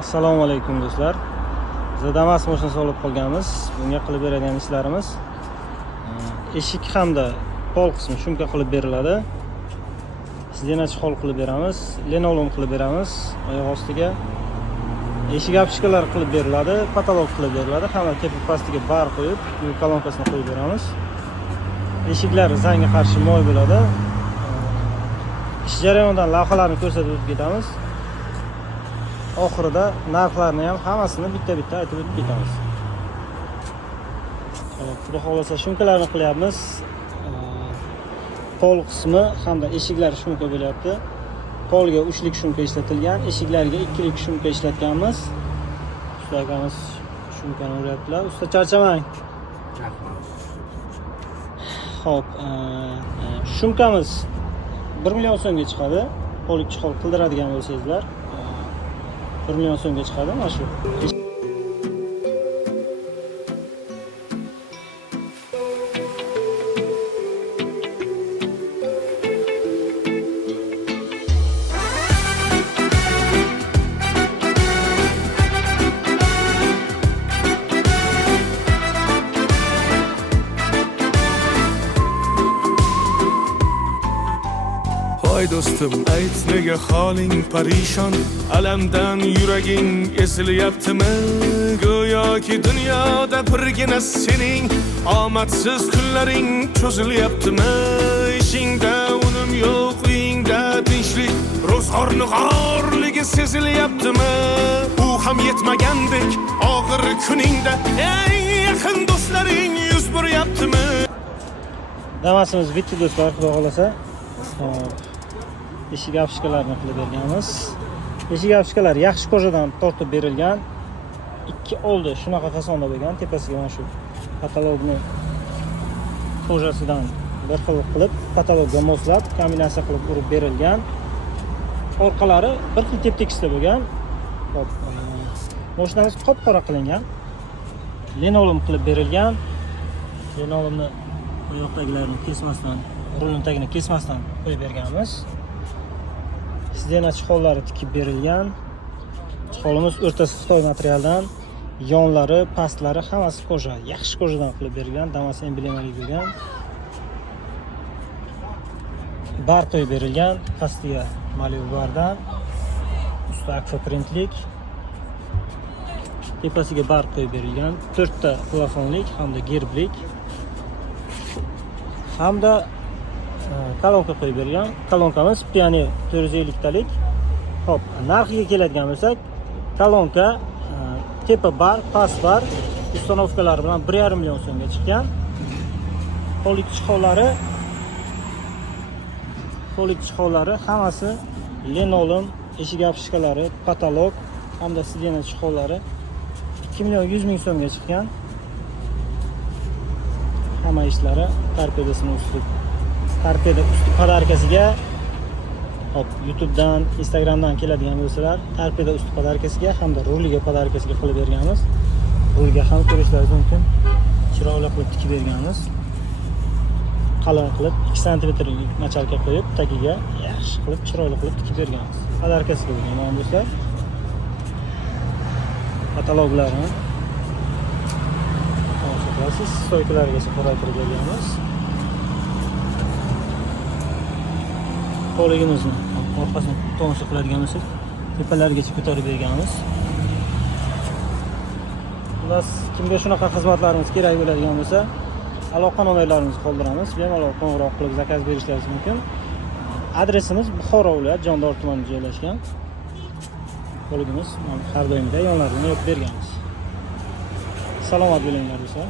Assalomu alaykum do'stlar. Biz Damas mashinasi olib qolganmiz. Bunga qilib beradigan ishlarimiz eshik hamda pol qismi shumka qilib beriladi. Sizdenachi hol qilib beramiz, linolom qilib beramiz. Oyoq ostiga eshik apishkalar qilib beriladi, patolog qilib beriladi. Hamma tepa pastiga bar qo'yib, kolonkasini qo'yib beramiz. Eshiklar zangga qarshi moy bo'ladi. Ish jarayonidan lavhalarni ko'rsatib o'tib ketamiz. Oxirida narxlarni ham hammasini bitta-bitta aytib o'tib ketamiz. Xudo xolasa shumkalarni qilyapmiz. Pol qismi hamda eshiklar shumka bo'lyapti. Polga 3lik shumka ishlatilgan, eshiklarga 2lik shumka ishlatganmiz. Ustalarimiz shumkani o'rayaptilar. Usta charchamang. Xo'p, shumkamiz 1 million so'mga chiqadi. Polik chihol qildiradigan bo'lsangizlar 1 million so'mga chiqadi mana shu. Voy do'stim, ayt nega holing parishon, alamdan yuraging esilyaptimi? Go'yoki dunyoda birgina sening omadsiz kunlaring cho'zilyaptimi? Ishingda unum yo'q, uyingda tinchlik, ro'zg'orni g'orligi sezilyaptimi? U ham yetmagandek og'ir kuningda eng yaqin do'stlaring yuz buryaptimi? Damasimiz bitti do'stlar, xudo xolasa. Eshik apishkalarni qilib berganmiz. Eshik apishkalar yaxshi ko'jadan tortib berilgan. Ikki oldi shunaqa fasonda bo'lgan, tepasiga mana shu patologni kojasidan bir xil qilib patologga moslab kombinatsiya qilib urib berilgan. Orqalari bir xil tep-tekisda bo'lgan. Hop, mashinamiz qop-qora qilingan. Linolom qilib berilgan. Linolomni oyoqdagilarni kesmasdan, rulning tagini kesmasdan qo'yib berganmiz. Sizdena chihollari tikib berilgan. Chiholimiz o'rtasi Xitoy materialdan, yonlari, pastlari hammasi koja, yaxshi kojadan qilib berilgan, Damas emblemali bo'lgan. Bar qo'yib berilgan, pastiga maliv bardan, usti akvaprintlik. Tepasiga bar qo'yib berilgan, 4 ta plafonlik hamda gerblik. Hamda kolonka qo'yib bergan. Kolonkamiz Pioneer 450 talik. Hop, narxiga keladigan bo'lsak, kolonka tepa bar, past bar ustanovkalari bilan 1,5 million so'mga chiqqan. Polik chihollari hammasi linolom, eshik apishkalari, patolog hamda sidena chihollari 2 million 100 ming so'mga chiqqan. Hamma ishlari torpedasini torpeda usti podarkasiga, hop, YouTubedan, Instagramdan keladigan bo'lsalar, torpeda usti podarkasiga hamda ruliga podarkasiga qilib berganmiz. Rulga ham ko'rishlaringiz mumkin. Chiroyli qilib tikib berganmiz. Qalin qilib 2 sm machalka qo'yib, tagiga yaxshi qilib chiroyli qilib tikib berganmiz. Podarkasiga bo'lgan mana do'stlar. Kataloglarni siz stoykalargacha qo'raytirib berganmiz. Poligimizni orqasini tomosha qiladigan bo'lsak, tepalargacha ko'tarib berganmiz. Xullas, kimga shunaqa xizmatlarimiz kerak bo'ladigan bo'lsa, aloqa nomerlarimizni qoldiramiz. Bemalol qo'ng'iroq qilib zakaz berishlaringiz mumkin. Adresimiz Buxoro viloyat Jondor tumanida joylashgan. Poligimiz har doimda yonlarini yopib berganmiz. Salomat bo'linglar do'stlar.